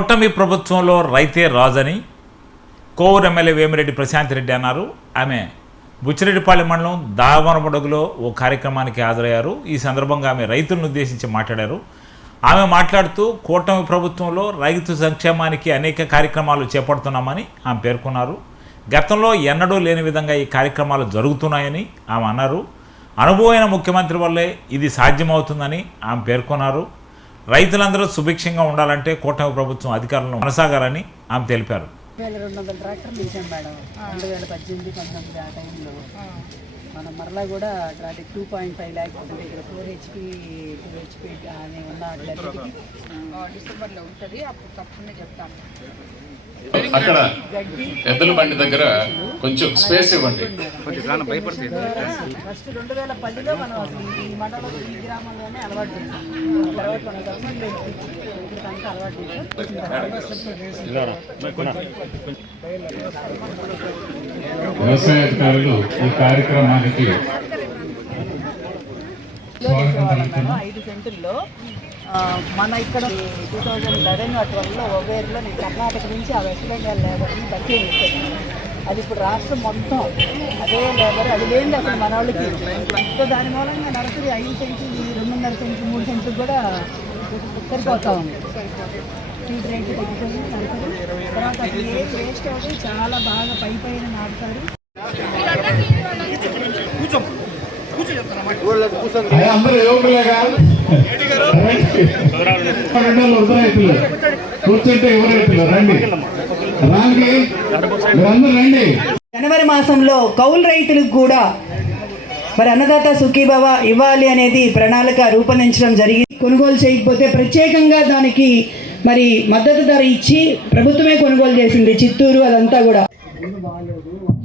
కూటమి ప్రభుత్వంలో రైతే రాజని కోవూరు ఎమ్మెల్యే వేమిరెడ్డి ప్రశాంత్ రెడ్డి అన్నారు. ఆమె బుచ్చిరెడ్డిపాళెం మండలం దావనమడుగులో ఓ కార్యక్రమానికి హాజరయ్యారు. ఈ సందర్భంగా ఆమె రైతులను ఉద్దేశించి మాట్లాడారు. ఆమె మాట్లాడుతూ కూటమి ప్రభుత్వంలో రైతు సంక్షేమానికి అనేక కార్యక్రమాలు చేపడుతున్నామని ఆమె పేర్కొన్నారు. గతంలో ఎన్నడూ లేని విధంగా ఈ కార్యక్రమాలు జరుగుతున్నాయని ఆమె అన్నారు. అనుభవమైన ముఖ్యమంత్రి వల్లే ఇది సాధ్యమవుతుందని ఆమె పేర్కొన్నారు. రైతులందరూ సుభిక్షంగా ఉండాలంటే కూటమి ప్రభుత్వం అధికారంలో కొనసాగాలని ఆమె తెలిపారు. 200 ట్రాక్టర్లు ఇచ్చాం మేడం. 2018-19 ఆ టైంలో మనం మరలా కూడా ట్రాక్టర్ 2.5 ల్యాక్స్ అంటే ఇక్కడ 4 HP 2 HP అని ఉన్న డిసెంబర్లో ఉంటుంది. అప్పుడు తప్పకుండా చెప్తాను. అక్కడ ఎద్దుల బండి దగ్గర కొంచెం స్పేస్ ఇవ్వండి. ఫస్ట్ 2010లో మనం ఈ మండలం ఈ గ్రామంలోనే అలవాటు చేసాం. తర్వాత మన గవర్నమెంట్ ఇక్కడికంతా అలవాటు వ్యవసాయ అధికారులు ఈ కార్యక్రమానికి 5 సెంటుల్లో మన ఇక్కడ 2011-12లో ఒవేర్లో నేను కర్ణాటక నుంచి ఆ వెస్ట్ బెంగాల్ లేబర్ని బట్టి చేశాను. అది ఇప్పుడు రాష్ట్రం మొత్తం అదే లేబర్, అది లేని అసలు మన వాళ్ళకి. సో దాని మూలంగా నర్సరీ 5 సెంట్లు 2.5 సెంట్లు 3 సెంట్లు కూడా సరిపోతా ఉంది. ఫీడ్ రేట్ తగ్గిపోయింది నర్సరీ. తర్వాత అది వేస్ట్ అవుతుంది, చాలా బాగా పైన నాటుతారు. అందరూ యువకులేగా కూర్చుంటే ఎవరు రైతులు రండి రండి. జనవరి మాసంలో కౌలు రైతులకు కూడా మరి అన్నదాత సుఖీభవ ఇవ్వాలి అనేది ప్రణాళిక రూపొందించడం జరిగింది. కొనుగోలు చేయకపోతే ప్రత్యేకంగా దానికి మరి మద్దతు ధర ఇచ్చి ప్రభుత్వమే కొనుగోలు చేసింది. చిత్తూరు అదంతా కూడా.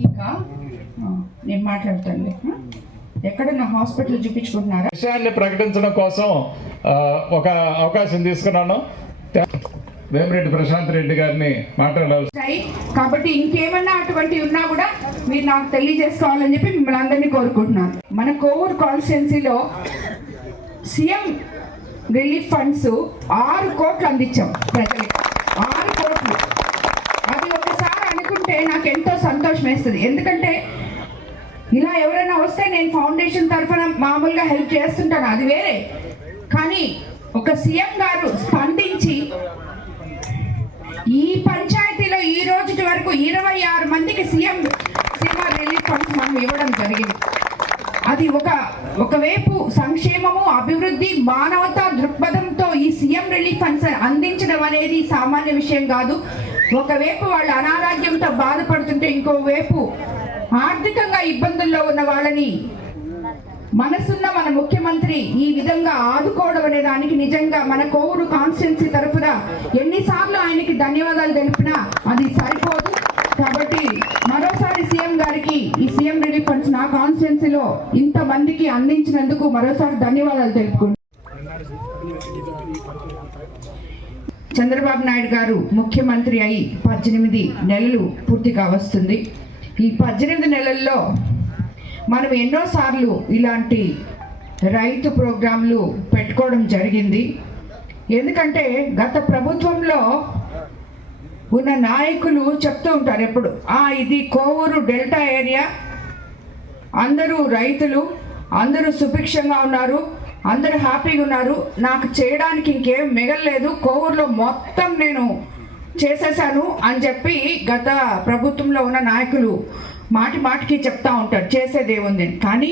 ఇంకా నేను మాట్లాడతాను. ఎక్కడన్నా హాస్పిటల్ చూపించుకుంటున్నారా? విషయాన్ని ప్రకటించడం కోసం ఒక అవకాశం తీసుకున్నాను. వేమిరెడ్డి ప్రశాంత్ రెడ్డి గారిని మాట్లాడాలి కాబట్టి ఇంకేమన్నా అటువంటివి ఉన్నా కూడా మీరు నాకు తెలియజేసుకోవాలని చెప్పి మిమ్మల్ని అందరినీ కోరుకుంటున్నాను. మన కోవూరు కాన్స్టిట్యున్సీలో సీఎం రిలీఫ్ ఫండ్స్ 6 కోట్లు అందించాం ప్రజలకి. 6 కోట్లు అది ఒకసారి అనుకుంటే నాకు ఎంతో సంతోషం వేస్తుంది. ఎందుకంటే ఇలా ఎవరైనా వస్తే నేను ఫౌండేషన్ తరఫున మామూలుగా హెల్ప్ చేస్తుంటాను, అది వేరే. కానీ ఒక సీఎం గారు స్పందించి ఈ పంచాయతీలో ఈ రోజు వరకు 26 మందికి సీఎం రిలీఫ్ ఫండ్స్ మనం ఇవ్వడం జరిగింది. అది ఒకవైపు సంక్షేమము, అభివృద్ధి, మానవతా దృక్పథంతో ఈ సీఎం రిలీఫ్ ఫండ్స్ అందించడం అనేది సామాన్య విషయం కాదు. ఒకవైపు వాళ్ళు అనారోగ్యంతో బాధపడుతుంటే ఇంకోవైపు ఆర్థికంగా ఇబ్బందుల్లో ఉన్న వాళ్ళని మనసున్న మన ముఖ్యమంత్రి ఈ విధంగా ఆదుకోవడం అనే దానికి నిజంగా మన కోవూరు కాన్స్టిట్యున్సీ తరఫున ఎన్నిసార్లు ఆయనకి ధన్యవాదాలు తెలిపినా అది సరిపోదు. కాబట్టి మరోసారి సీఎం గారికి ఈ సీఎం రిలీఫ్ ఫండ్స్ నా కాన్స్టిట్యున్సీలో ఇంతమందికి అందించినందుకు మరోసారి ధన్యవాదాలు తెలుపుకుంటున్నాను. చంద్రబాబు నాయుడు గారు ముఖ్యమంత్రి అయి 18 నెలలు పూర్తిగా వస్తుంది. ఈ 18 నెలల్లో మనం ఎన్నోసార్లు ఇలాంటి రైతు ప్రోగ్రాంలు పెట్టుకోవడం జరిగింది. ఎందుకంటే గత ప్రభుత్వంలో ఉన్న నాయకులు చెప్తూ ఉంటారు ఎప్పుడు, ఇది కోవూరు డెల్టా ఏరియా, అందరూ రైతులు, అందరూ సుభిక్షంగా ఉన్నారు, అందరూ హ్యాపీగా ఉన్నారు, నాకు చేయడానికి ఇంకేం మిగలలేదు, కోవూరులో మొత్తం నేను చేసేసాను అని చెప్పి గత ప్రభుత్వంలో ఉన్న నాయకులు మాటికి చెప్తా ఉంటారు చేసేదేముంది. కానీ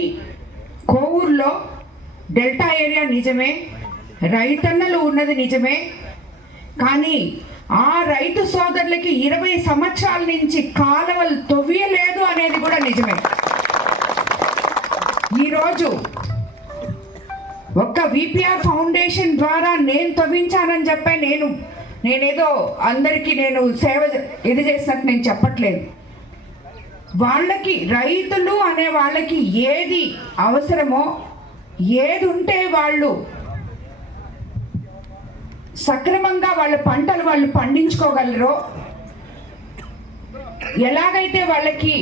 కోవూరులో డెల్టా ఏరియా నిజమే, రైతన్నలు ఉన్నది నిజమే, కానీ ఆ రైతు సోదరులకి 20 సంవత్సరాల నుంచి కాలువలు తవ్వియలేదు అనేది కూడా నిజమే. ఈరోజు ఒక్క విపిఆర్ ఫౌండేషన్ ద్వారా నేను తవ్వించానని చెప్పే నేనేదో అందరికీ నేను సేవ ఇది చేసినట్టు నేను చెప్పట్లేదు. వాళ్ళకి, రైతులు అనే వాళ్ళకి ఏది అవసరమో, ఏది ఉంటే వాళ్ళు సక్రమంగా వాళ్ళ పంటలు వాళ్ళు పండించుకోగలరో, ఎలాగైతే వాళ్ళకి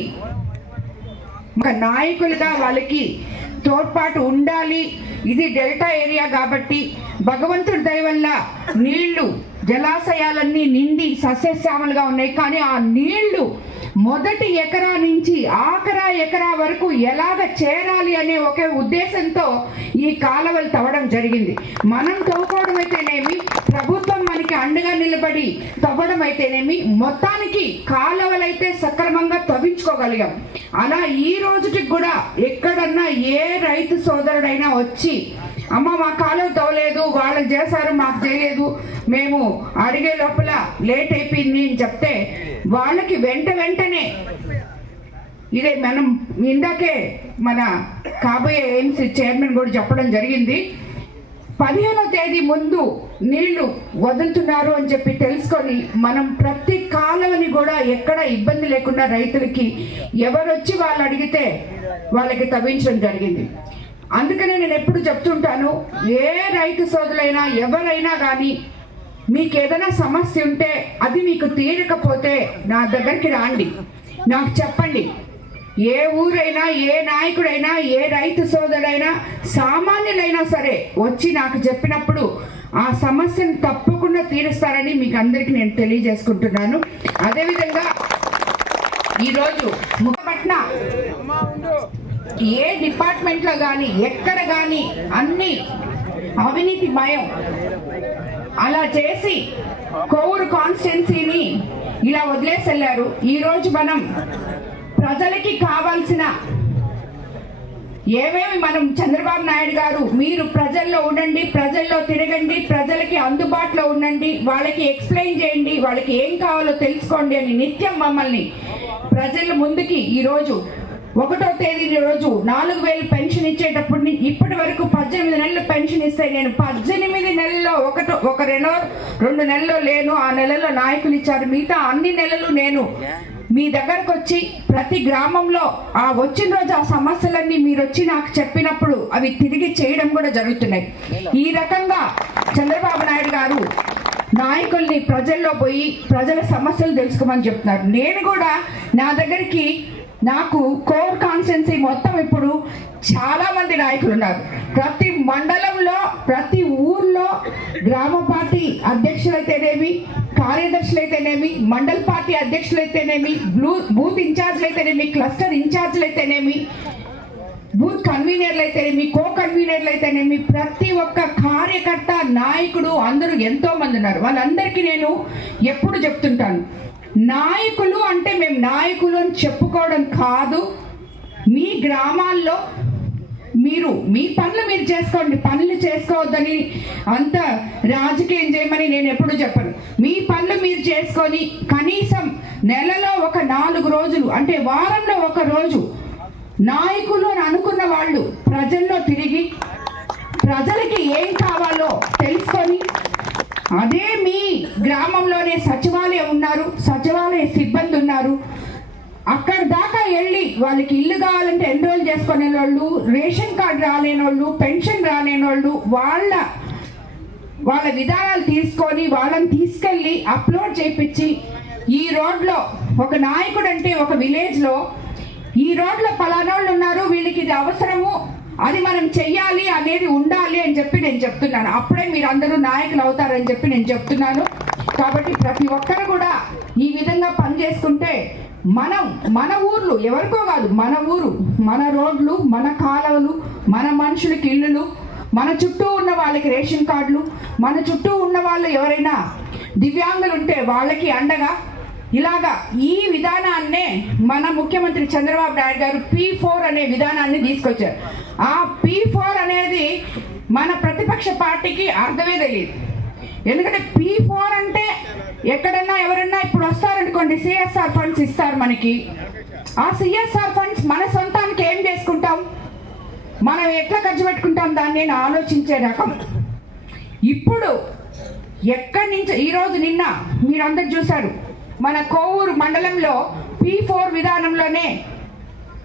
ఒక నాయకులుగా వాళ్ళకి తోడ్పాటు ఉండాలి. ఇది డెల్టా ఏరియా కాబట్టి భగవంతుడి దయ వల్ల నీళ్లు జలాశయాలన్నీ నిండి సస్యశ్యామలుగా ఉన్నాయి. కానీ ఆ నీళ్లు మొదటి ఎకరా నుంచి ఎకరా వరకు ఎలాగ చేరాలి అనే ఒకే ఉద్దేశంతో ఈ కాలువలు తవ్వడం జరిగింది. మనం తవ్వుకోవడం అయితేనేమి, ప్రభుత్వం మనకి అండగా నిలబడి తవ్వడం అయితేనేమి, మొత్తానికి కాలువలైతే సక్రమంగా తవ్వించుకోగలిగాం. అలా ఈ రోజుకి కూడా ఎక్కడన్నా ఏ రైతు సోదరుడైనా వచ్చి అమ్మ మా కాలువ తవ్వలేదు, వాళ్ళకి చేశారు మాకు చేయలేదు, మేము అడిగే లోపల లేట్ అయిపోయింది అని చెప్తే వాళ్ళకి వెంటనే ఇదే మనం ఇందాకే మన కాబోయే ఎయిమ్స్ చైర్మన్ కూడా చెప్పడం జరిగింది, 15వ తేదీ ముందు నీళ్లు వదులుతున్నారు అని చెప్పి తెలుసుకొని మనం ప్రతి కాలువని కూడా ఎక్కడ ఇబ్బంది లేకుండా రైతులకి ఎవరొచ్చి వాళ్ళు అడిగితే వాళ్ళకి తవ్వించడం జరిగింది. అందుకనే నేను ఎప్పుడు చెప్తుంటాను, ఏ రైతు సోదరులైనా ఎవరైనా కానీ మీకు ఏదైనా సమస్య ఉంటే అది మీకు తీరకపోతే నా దగ్గరికి రాండి, నాకు చెప్పండి. ఏ ఊరైనా, ఏ నాయకుడైనా, ఏ రైతు సోదరుడైనా, సామాన్యులైనా సరే వచ్చి నాకు చెప్పినప్పుడు ఆ సమస్యను తప్పకుండా తీరుస్తారని మీకు అందరికీ నేను తెలియజేసుకుంటున్నాను. అదేవిధంగా ఈరోజు ముఖపట్న ఏ డిపార్ట్మెంట్లో కానీ ఎక్కడ కానీ అన్ని అవినీతి మయం అలా చేసి కోవూరు కాన్స్టిట్యున్సీని ఇలా వదిలేసి వెళ్ళారు. ఈరోజు మనం ప్రజలకి కావాల్సిన ఏమేమి మనం చంద్రబాబు నాయుడు గారు మీరు ప్రజల్లో ఉండండి, ప్రజల్లో తిరగండి, ప్రజలకి అందుబాటులో ఉండండి, వాళ్ళకి ఎక్స్ప్లెయిన్ చేయండి, వాళ్ళకి ఏం కావాలో తెలుసుకోండి అని నిత్యం మమ్మల్ని ప్రజల ముందుకి ఈరోజు 1వ తేదీ రోజు 4000 పెన్షన్ ఇచ్చేటప్పుడు ఇప్పటి వరకు 18 నెలలు పెన్షన్ ఇస్తే నేను 18 నెలల్లో ఒక 2 నెలల్లో లేను, ఆ నెలలో నాయకులు ఇచ్చారు, మిగతా అన్ని నెలలు నేను మీ దగ్గరకు వచ్చి ప్రతి గ్రామంలో ఆ వచ్చిన రోజు ఆ సమస్యలన్నీ మీరు వచ్చి నాకు చెప్పినప్పుడు అవి తిరిగి చేయడం కూడా జరుగుతున్నాయి. ఈ రకంగా చంద్రబాబు నాయుడు గారు నాయకుల్ని ప్రజల్లో పోయి ప్రజల సమస్యలు తెలుసుకోమని చెప్తున్నారు. నేను కూడా నా దగ్గరికి నాకు కోర్ కాన్స్టిట్యున్సీ మొత్తం ఇప్పుడు చాలా మంది నాయకులు ఉన్నారు. ప్రతి మండలంలో, ప్రతి ఊర్లో గ్రామ పార్టీ అధ్యక్షులైతేనేమి, కార్యదర్శులైతేనేమి, మండల్ పార్టీ అధ్యక్షులైతేనేమి, బూత్ ఇన్ఛార్జ్లు అయితేనేమి, క్లస్టర్ ఇన్ఛార్జ్లు అయితేనేమి, బూత్ కన్వీనర్లు అయితేనేమి, కో కన్వీనర్లు అయితేనేమి, ప్రతి ఒక్క కార్యకర్త, నాయకుడు అందరూ ఎంతో మంది ఉన్నారు. వాళ్ళందరికీ నేను ఎప్పుడు చెప్తుంటాను, నాయకులు అంటే మేము నాయకులు అని చెప్పుకోవడం కాదు, మీ గ్రామాల్లో మీరు మీ పనులు మీరు చేసుకోండి, పనులు చేసుకోవద్దని అంత రాజకీయం చేయమని నేను ఎప్పుడు చెప్పను. మీ పనులు మీరు చేసుకొని కనీసం నెలలో ఒక 4 రోజులు అంటే వారంలో ఒక రోజు నాయకులు అని అనుకున్న వాళ్ళు ప్రజల్లో తిరిగి ప్రజలకి ఏం కావాలో తెలుసుకొని, అదే మీ గ్రామంలోనే సచివాలయం ఉన్నారు, సచివాలయ సిబ్బంది ఉన్నారు, అక్కడ దాకా వెళ్ళి వాళ్ళకి ఇల్లు కావాలంటే ఎన్రోల్ చేసుకునే వాళ్ళు, రేషన్ కార్డు రాలేని వాళ్ళు, పెన్షన్ రాలేని వాళ్ళు, వాళ్ళ విధానాలు తీసుకొని వాళ్ళని తీసుకెళ్ళి అప్లోడ్ చేయించి, ఈ రోడ్లో ఒక నాయకుడు అంటే ఒక విలేజ్లో ఈ రోడ్లో పలానోళ్ళు ఉన్నారు, వీళ్ళకి ఇది అవసరము, అది మనం చెయ్యాలి అనేది ఉండాలి అని చెప్పి నేను చెప్తున్నాను. అప్పుడే మీరు అందరూ నాయకులు అవుతారని చెప్పి నేను చెప్తున్నాను. కాబట్టి ప్రతి ఒక్కరు కూడా ఈ విధంగా పని చేసుకుంటే మన ఊర్లు ఎవరికో కాదు, మన ఊరు, మన రోడ్లు, మన కాలువలు, మన మనుషులకి ఇల్లులు, మన చుట్టూ ఉన్న వాళ్ళకి రేషన్ కార్డులు, మన చుట్టూ ఉన్న వాళ్ళు ఎవరైనా దివ్యాంగులు ఉంటే వాళ్ళకి అండగా, ఇలాగా ఈ విధానాన్నే మన ముఖ్యమంత్రి చంద్రబాబు నాయుడు గారు P4 అనే విధానాన్ని తీసుకొచ్చారు. ఆ P4 అనేది మన ప్రతిపక్ష పార్టీకి అర్థమే తెలియదు. ఎందుకంటే P4 అంటే ఎక్కడన్నా ఎవరన్నా ఇప్పుడు వస్తారనుకోండి, CSR ఫండ్స్ ఇస్తారు మనకి. ఆ CSR ఫండ్స్ మన సొంతానికి ఏం చేసుకుంటాం, మనం ఎట్లా ఖర్చు పెట్టుకుంటాం దాన్ని నేను ఆలోచించే రకం. ఇప్పుడు ఎక్కడి నుంచి ఈరోజు నిన్న మీరందరూ చూశారు, మన కోవూరు మండలంలో P4 విధానంలోనే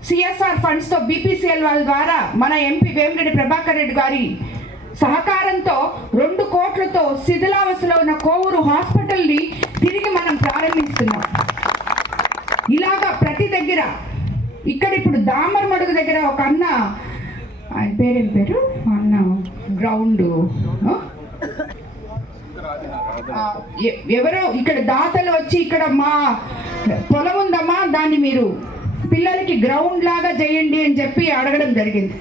CSR ఫండ్స్తో BPCL వాళ్ళ ద్వారా మన ఎంపీ వేమిరెడ్డి ప్రభాకర్ రెడ్డి గారి సహకారంతో 2 కోట్లతో శిథిలావస్థలో ఉన్న కోవూరు హాస్పిటల్ని తిరిగి మనం ప్రారంభిస్తున్నాం. ఇలాగా ప్రతి దగ్గర, ఇక్కడ ఇప్పుడు దామరమడుగు దగ్గర ఒక అన్న, ఆయన పేరేం పేరు అన్న, గ్రౌండ్ ఎవరో ఇక్కడ దాతలు వచ్చి ఇక్కడ మా పొలం ఉందమ్మా దాన్ని మీరు పిల్లలకి గ్రౌండ్ లాగా చేయండి అని చెప్పి అడగడం జరిగింది.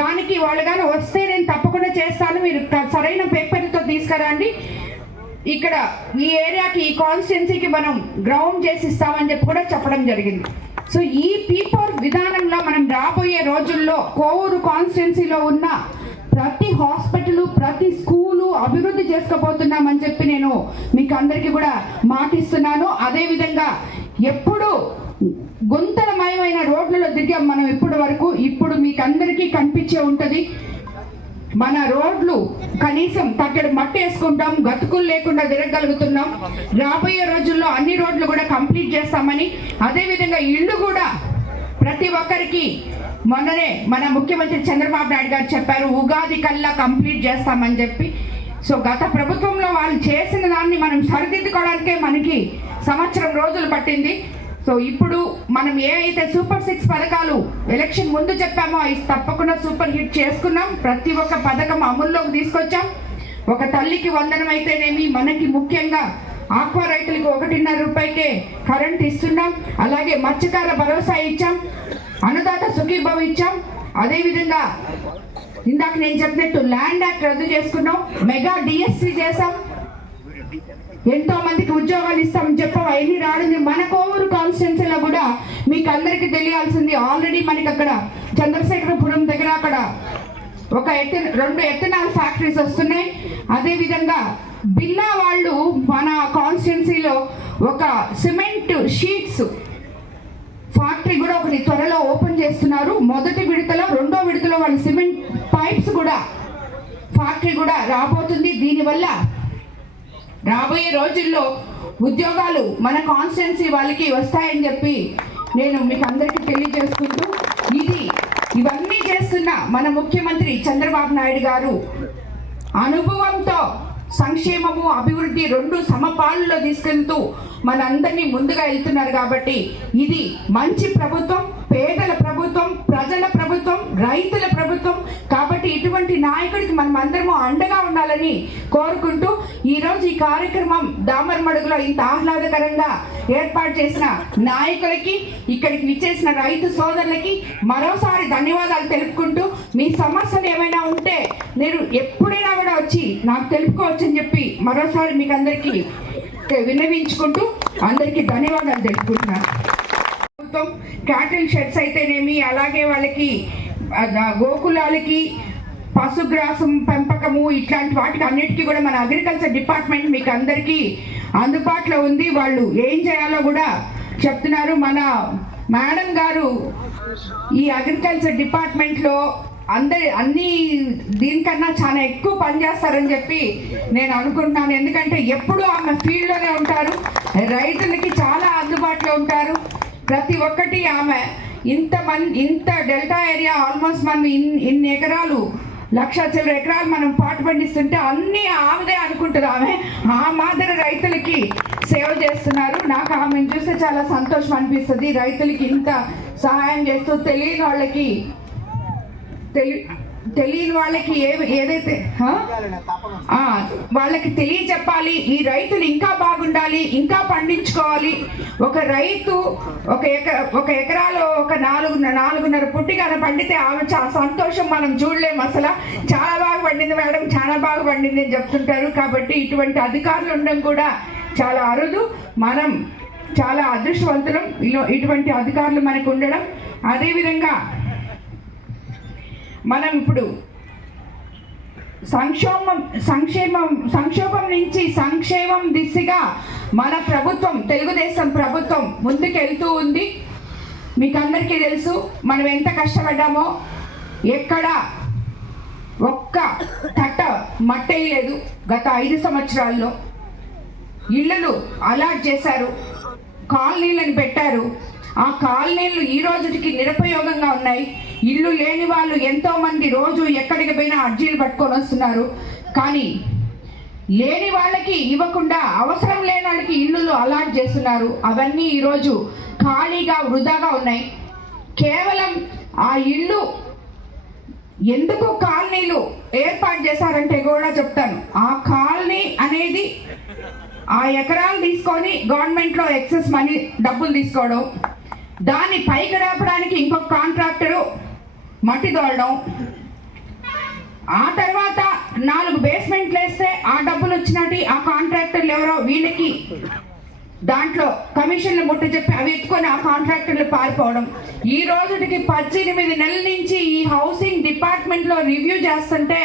దానికి వాళ్ళు కానీ వస్తే నేను తప్పకుండా చేస్తాను, మీరు సరైన పేపర్తో తీసుకురండి, ఇక్కడ ఈ ఏరియాకి ఈ కాన్స్టిట్యున్సీకి మనం గ్రౌండ్ చేసి ఇస్తామని చెప్పి కూడా చెప్పడం జరిగింది. సో ఈ పీపర్ విధానంలో మనం రాబోయే రోజుల్లో కోవూరు కాన్స్టిట్యున్సీలో ఉన్న ప్రతి హాస్పిటల్ ప్రతి స్కూలు అభివృద్ధి చేసుకోబోతున్నామని చెప్పి నేను మీకు అందరికీ కూడా మాటిస్తున్నాను. అదేవిధంగా ఎప్పుడు గుంతలమయమైన రోడ్లలో తిరిగాం మనం ఇప్పటి వరకు, ఇప్పుడు మీకు అందరికీ కనిపించే ఉంటుంది మన రోడ్లు కనీసం తగ్గడు మట్టి వేసుకుంటాం, గతుకులు లేకుండా తిరగలుగుతున్నాం. రాబోయే రోజుల్లో అన్ని రోడ్లు కూడా కంప్లీట్ చేస్తామని, అదేవిధంగా ఇళ్ళు కూడా ప్రతి ఒక్కరికి మొన్ననే మన ముఖ్యమంత్రి చంద్రబాబు నాయుడు గారు చెప్పారు ఉగాది కల్లా కంప్లీట్ చేస్తామని చెప్పి. సో గత ప్రభుత్వంలో వాళ్ళు చేసిన దాన్ని మనం సరిదిద్దుకోవడానికే మనకి సంవత్సరం రోజులు పట్టింది. సో ఇప్పుడు మనం ఏ అయితే సూపర్ 6 పథకాలు ఎలక్షన్ ముందు చెప్పామో అవి తప్పకుండా సూపర్ హిట్ చేసుకున్నాం. ప్రతి ఒక్క పథకం అమల్లోకి తీసుకొచ్చాం. ఒక తల్లికి వందనం అయితేనేమి, మనకి ముఖ్యంగా ఆక్వా రైతులకు 1.5 రూపాయకే కరెంట్ ఇస్తున్నాం. అలాగే మత్స్యకార భరోసా ఇచ్చాం, అన్నదాత సుఖీభవ ఇచ్చాం. అదేవిధంగా ఇందాక నేను చెప్పినట్టు ల్యాండ్ యాక్ట్ రద్దు చేసుకున్నాం, మెగా డిఎస్సి చేసాం, ఎంతో మందికి ఉద్యోగాలు ఇస్తామని చెప్పాం. అవన్నీ రాడింది మన కోవూరు కాన్స్టిట్యున్సీలో కూడా మీకు అందరికీ తెలియాల్సింది. ఆల్రెడీ మనకి అక్కడ చంద్రశేఖరపురం దగ్గర అక్కడ ఒక 2 ఎథనాల్ ఫ్యాక్టరీస్ వస్తున్నాయి. అదేవిధంగా బిల్లా వాళ్ళు మన కాన్స్టిట్యున్సీలో ఒక సిమెంట్ షీట్స్ ఫ్యాక్టరీ కూడా ఒకటి త్వరలో ఓపెన్ చేస్తున్నారు. మొదటి విడతలో, రెండో విడతలో వాళ్ళు సిమెంట్ పైప్స్ కూడా ఫ్యాక్టరీ కూడా రాబోతుంది. దీనివల్ల రాబోయే రోజుల్లో ఉద్యోగాలు మన కాన్స్టిట్యున్సీ వాళ్ళకి వస్తాయని చెప్పి నేను మీకు అందరికీ తెలియజేసుకుంటూ, ఇవన్నీ చేస్తున్న మన ముఖ్యమంత్రి చంద్రబాబు నాయుడు గారు అనుభవంతో సంక్షేమము అభివృద్ధి 2 సమపాలులో తీసుకెళ్తూ మనందరినీ ముందుగా వెళ్తున్నారు. కాబట్టి ఇది మంచి ప్రభుత్వం, పేదల ప్రభుత్వం, ప్రజల ప్రభుత్వం, రైతుల ప్రభుత్వం. కాబట్టి ఇటువంటి నాయకుడికి మనం అందరము అండగా ఉండాలని కోరుకుంటూ ఈరోజు ఈ కార్యక్రమం దామరమడుగులో ఇంత ఆహ్లాదకరంగా ఏర్పాటు చేసిన నాయకులకి, ఇక్కడికి విచ్చేసిన రైతు సోదరులకి మరోసారి ధన్యవాదాలు తెలుపుకుంటూ, మీ సమస్యలు ఏమైనా ఉంటే మీరు ఎప్పుడైనా కూడా వచ్చి నాకు తెలుపుకోవచ్చు అని చెప్పి మరోసారి మీకు అందరికీ విన్నవించుకుంటూ అందరికీ ధన్యవాదాలు తెలుపుకుంటున్నాను. క్యాటిల్ షెడ్స్ అయితేనేమి, అలాగే వాళ్ళకి గోకులాలకి పశుగ్రాసం పెంపకము ఇట్లాంటి వాటికి అన్నిటికీ కూడా మన అగ్రికల్చర్ డిపార్ట్మెంట్ మీకు అందరికీ అందుబాటులో ఉంది. వాళ్ళు ఏం చేయాలో కూడా చెప్తున్నారు. మన మేడం గారు ఈ అగ్రికల్చర్ డిపార్ట్మెంట్లో అన్ని దీనికన్నా చాలా ఎక్కువ పనిచేస్తారని చెప్పి నేను అనుకుంటున్నాను. ఎందుకంటే ఎప్పుడూ ఆమె ఫీల్డ్లోనే ఉంటారు, రైతులకి చాలా అందుబాటులో ఉంటారు. ప్రతి ఒక్కటి ఆమె ఇంత డెల్టా ఏరియా ఆల్మోస్ట్ మనం ఇన్ని ఎకరాలు 1,00,000 ఎకరాలు మనం పాటు పండిస్తుంటే అన్నీ ఆమెదే అనుకుంటారు. ఆ మాదిరి రైతులకి సేవ చేస్తున్నారు. నాకు ఆమెను చూస్తే చాలా సంతోషం అనిపిస్తుంది. రైతులకి ఇంత సహాయం చేస్తూ తెలియని వాళ్ళకి ఏదైతే వాళ్ళకి తెలియచెప్పాలి. ఈ రైతులు ఇంకా బాగుండాలి, ఇంకా పండించుకోవాలి. ఒక రైతు ఒక ఎకరాలో ఒక 4.5 పుట్టిగాన పండితే ఆమె చాలా సంతోషం మనం చూడలేము. అసలు చాలా బాగా పండింది మేడం, చాలా బాగా పండింది అని చెప్తుంటారు. కాబట్టి ఇటువంటి అధికారులు ఉండడం కూడా చాలా అరుదు. మనం చాలా అదృష్టవంతులం ఇటువంటి అధికారులు మనకు ఉండడం. అదేవిధంగా మనం ఇప్పుడు సంక్షోభం నుంచి సంక్షేమం దిశగా మన ప్రభుత్వం, తెలుగుదేశం ప్రభుత్వం ముందుకెళ్తూ ఉంది. మీకు అందరికీ తెలుసు మనం ఎంత కష్టపడ్డామో. ఎక్కడ ఒక్క తట్ట మట్టేయలేదు గత 5 సంవత్సరాల్లో. ఇళ్లను అలాట్ చేశారు, కాలనీలను పెట్టారు. ఆ కాలనీలు ఈ రోజుకి నిరుపయోగంగా ఉన్నాయి. ఇల్లు లేని వాళ్ళు ఎంతో మంది రోజు ఎక్కడికి పోయినా అర్జీలు పట్టుకొని వస్తున్నారు. కానీ లేని వాళ్ళకి ఇవ్వకుండా అవసరం లేని వాళ్ళకి ఇల్లులు అలాట్ చేస్తున్నారు. అవన్నీ ఈరోజు ఖాళీగా వృధాగా ఉన్నాయి. కేవలం ఆ ఇల్లు ఎందుకు కాలనీలు ఏర్పాటు చేశారంటే కూడా చెప్తాను. ఆ కాలనీ అనేది ఆ ఎకరాలు తీసుకొని గవర్నమెంట్లో ఎక్సెస్ మనీ డబ్బులు తీసుకోవడం, దాన్ని పైకి రాపడానికి ఇంకొక కాంట్రాక్టరు మట్టి తోలడం, ఆ తర్వాత 4 బేస్మెంట్లు వేస్తే ఆ డబ్బులు వచ్చినట్టు ఆ కాంట్రాక్టర్లు ఎవరో వీళ్ళకి దాంట్లో కమిషన్లు ముట్ట చెప్పి అవి ఎత్తుకొని ఆ కాంట్రాక్టర్లు పారిపోవడం. ఈ రోజుకి 18 నెలల నుంచి ఈ హౌసింగ్ డిపార్ట్మెంట్ లో రివ్యూ చేస్తుంటే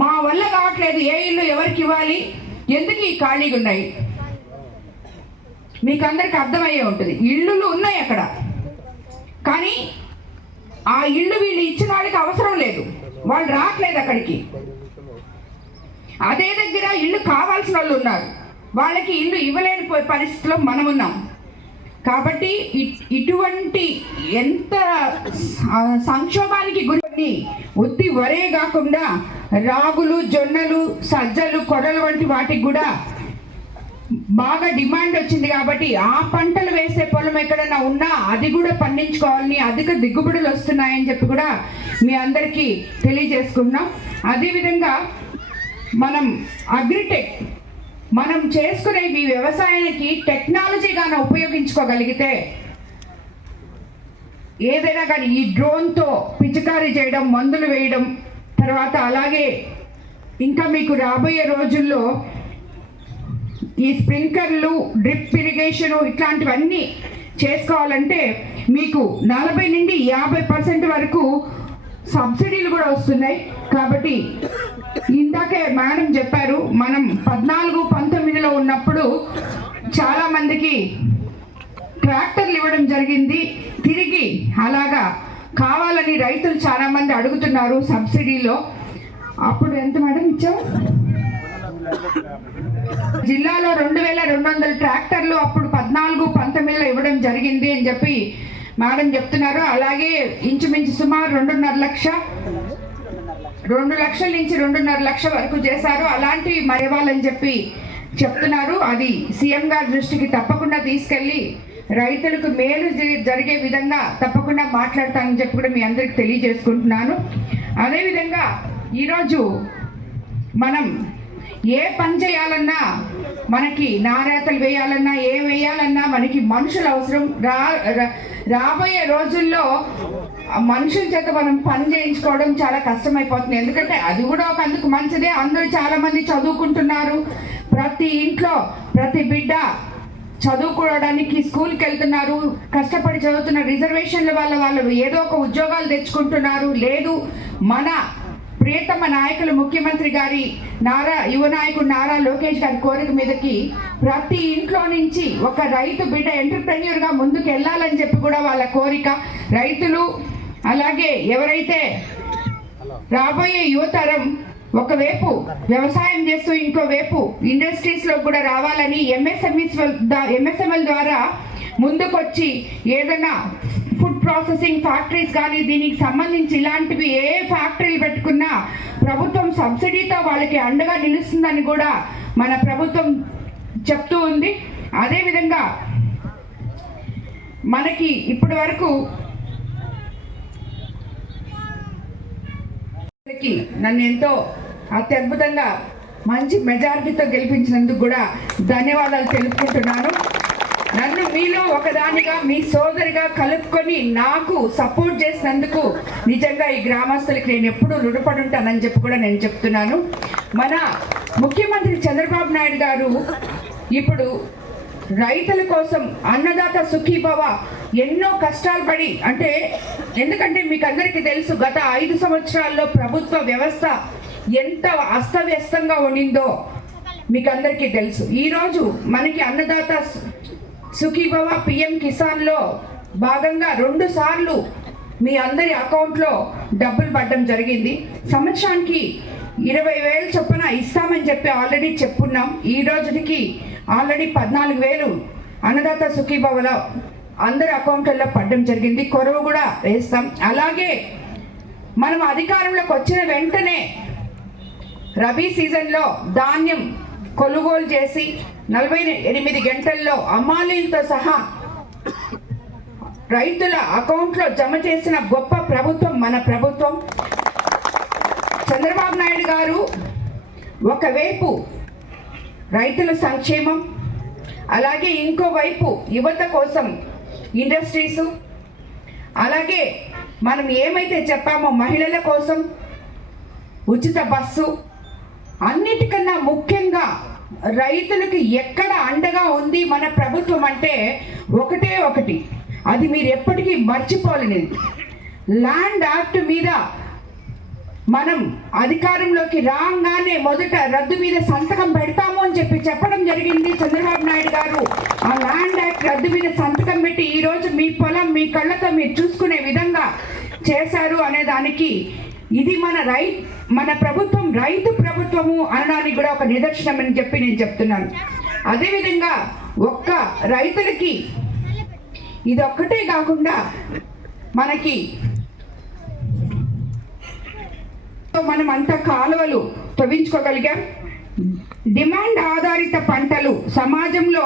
మా వల్ల కావట్లేదు, ఏ ఇల్లు ఎవరికి ఇవ్వాలి, ఎందుకు ఈ ఖాళీగా ఉన్నాయి. మీకు అందరికి అర్థమయ్యే ఉంటుంది, ఇళ్ళు ఉన్నాయి అక్కడ, కానీ ఆ ఇళ్ళు వీళ్ళు ఇచ్చిన వాళ్ళకి అవసరం లేదు, వాళ్ళు రావట్లేదు అక్కడికి. అదే దగ్గర ఇల్లు కావాల్సిన వాళ్ళు ఉన్నారు, వాళ్ళకి ఇల్లు ఇవ్వలేని పరిస్థితిలో మనం ఉన్నాం. కాబట్టి ఇటువంటి ఎంత సంక్షోభానికి గురి ఉత్తి వరే కాకుండా రాగులు, జొన్నలు, సజ్జలు, కొర్రలు వంటి వాటికి కూడా బాగా డిమాండ్ వచ్చింది. కాబట్టి ఆ పంటలు వేసే పొలం ఎక్కడైనా ఉన్నా అది కూడా పండించుకోవాలని, అధిక దిగుబడులు వస్తున్నాయని చెప్పి కూడా మీ అందరికీ తెలియజేసుకున్నాం. అదేవిధంగా మనం అగ్రిటెక్ మనం చేసుకునే ఈ వ్యవసాయానికి టెక్నాలజీగానే ఉపయోగించుకోగలిగితే ఏదైనా కానీ ఈ డ్రోన్తో పిచికారీ చేయడం, మందులు వేయడం, తర్వాత అలాగే ఇంకా మీకు రాబోయే రోజుల్లో ఈ స్ప్రింక్లర్లు, డ్రిప్ ఇరిగేషను ఇట్లాంటివన్నీ చేసుకోవాలంటే మీకు 40 నుండి 50% వరకు సబ్సిడీలు కూడా వస్తున్నాయి. కాబట్టి ఇందాకే మేడం చెప్పారు, మనం 14-19లో ఉన్నప్పుడు చాలా మందికి ట్రాక్టర్లు ఇవ్వడం జరిగింది. తిరిగి అలాగా కావాలని రైతులు చాలా మంది అడుగుతున్నారు సబ్సిడీలో. అప్పుడు ఎంత మేడం ఇచ్చాం? జిల్లాలో 2200 ట్రాక్టర్లు అప్పుడు 14-19లో ఇవ్వడం జరిగింది అని చెప్పి మేడం చెప్తున్నారు. అలాగే ఇంచుమించు సుమారు 2.5 లక్షల 2 లక్షల నుంచి 2.5 లక్షల వరకు చేశారు. అలాంటివి మరేవాళ్ళని చెప్పి చెప్తున్నారు. అది సీఎం గారి దృష్టికి తప్పకుండా తీసుకెళ్లి రైతులకు మేలు జరిగే విధంగా తప్పకుండా మాట్లాడతానని చెప్పి కూడా మీ అందరికి తెలియజేసుకుంటున్నాను. అదేవిధంగా ఈరోజు మనం ఏ పని చేయాలన్నా, మనకి నారేతలు వేయాలన్నా, ఏ వేయాలన్నా మనకి మనుషులు అవసరం. రాబోయే రోజుల్లో మనుషుల చేత మనం పని చేయించుకోవడం చాలా కష్టమైపోతుంది. ఎందుకంటే అది కూడా ఒక అందుకు మంచిదే, అందరూ చాలా మంది చదువుకుంటున్నారు. ప్రతి ఇంట్లో ప్రతి బిడ్డ చదువుకోవడానికి స్కూల్కి వెళ్తున్నారు, కష్టపడి చదువుతున్న రిజర్వేషన్ల వల్ల వాళ్ళు ఏదో ఒక ఉద్యోగాలు తెచ్చుకుంటున్నారు. లేదు, మన ప్రియతమ నాయకులు ముఖ్యమంత్రి గారి యువ నాయకుడు నారా లోకేష్ గారి కోరిక మీదకి ప్రతి ఇంట్లో నుంచి ఒక రైతు బిడ్డ ఎంటర్ప్రెన్యూర్ గా ముందుకు వెళ్ళాలని చెప్పి కూడా వాళ్ళ కోరిక. రైతులు అలాగే ఎవరైతే రాబోయే యువతరం ఒకవైపు వ్యవసాయం చేస్తూ ఇంకోవైపు ఇండస్ట్రీస్ లో కూడా రావాలని ఎంఎస్ఎంఎల్ ద్వారా ముందుకొచ్చి ఏదైనా ఫుడ్ ప్రాసెసింగ్ ఫ్యాక్టరీస్ కానీ దీనికి సంబంధించి ఇలాంటివి ఏ ఫ్యాక్టరీలు పెట్టుకున్నా ప్రభుత్వం సబ్సిడీతో వాళ్ళకి అండగా నిలుస్తుందని కూడా మన ప్రభుత్వం చెప్తూ ఉంది. అదేవిధంగా మనకి ఇప్పటి వరకు నన్ను ఎంతో అత్యద్భుతంగా మంచి మెజారిటీతో గెలిపించినందుకు కూడా ధన్యవాదాలు తెలుపుకుంటున్నాను. నన్ను మీలో ఒకదానిగా, మీ సోదరిగా కలుపుకొని నాకు సపోర్ట్ చేసినందుకు నిజంగా ఈ గ్రామస్తులకి నేను ఎప్పుడూ రుణపడి ఉంటానని చెప్పి కూడా నేను చెప్తున్నాను. మన ముఖ్యమంత్రి చంద్రబాబు నాయుడు గారు ఇప్పుడు రైతుల కోసం అన్నదాత సుఖీభవ ఎన్నో కష్టాలు పడి, అంటే ఎందుకంటే మీకు అందరికీ తెలుసు గత 5 సంవత్సరాల్లో ప్రభుత్వ వ్యవస్థ ఎంత అస్తవ్యస్తంగా ఉండిందో మీకు అందరికీ తెలుసు. ఈరోజు మనకి అన్నదాత సుఖీభవ పిఎం కిసాన్ లో భాగంగా 2 సార్లు మీ అందరి అకౌంట్లో డబ్బులు పడడం జరిగింది. సంవత్సరానికి 20,000 చొప్పున ఇస్తామని చెప్పి ఆల్రెడీ చెప్పున్నాం. ఈ రోజుకి ఆల్రెడీ 14,000 అన్నదాత సుఖీభవలో అందరి అకౌంట్లలో పడడం జరిగింది. కొరవ కూడా వేస్తాం. అలాగే మనం అధికారంలోకి వచ్చిన వెంటనే రబీ సీజన్లో ధాన్యం కొనుగోలు చేసి 48 గంటల్లో అమ్మాలీలతో సహా రైతుల అకౌంట్లో జమ చేసిన గొప్ప ప్రభుత్వం మన ప్రభుత్వం. చంద్రబాబు నాయుడు గారు ఒకవైపు రైతుల సంక్షేమం, అలాగే ఇంకోవైపు యువత కోసం ఇండస్ట్రీసు, అలాగే మనం ఏమైతే చెప్పామో మహిళల కోసం ఉచిత బస్సు, అన్నిటికన్నా ముఖ్యంగా రైతులకు ఎక్కడ అండగా ఉంది మన ప్రభుత్వం అంటే ఒకటే ఒకటి, అది మీరు ఎప్పటికీ మర్చిపోలేనిది. ల్యాండ్ యాక్ట్ మీద మనం అధికారంలోకి రాగానే మొదట రద్దు మీద సంతకం పెడతాము అని చెప్పడం జరిగింది చంద్రబాబు నాయుడు గారు. ఆ ల్యాండ్ యాక్ట్ రద్దు మీద సంతకం పెట్టి ఈరోజు మీ పొలం మీ కళ్ళతో మీరు చూసుకునే విధంగా చేశారు అనే దానికి ఇది మన ప్రభుత్వం రైతు ప్రభుత్వము అనడానికి కూడా ఒక నిదర్శనం అని చెప్పి నేను చెప్తున్నాను. అదేవిధంగా ఒక్క రైతులకి ఇది ఒక్కటే కాకుండా మనకి మనం అంతా కాలువలు తవ్వించుకోగలిగాం. డిమాండ్ ఆధారిత పంటలు సమాజంలో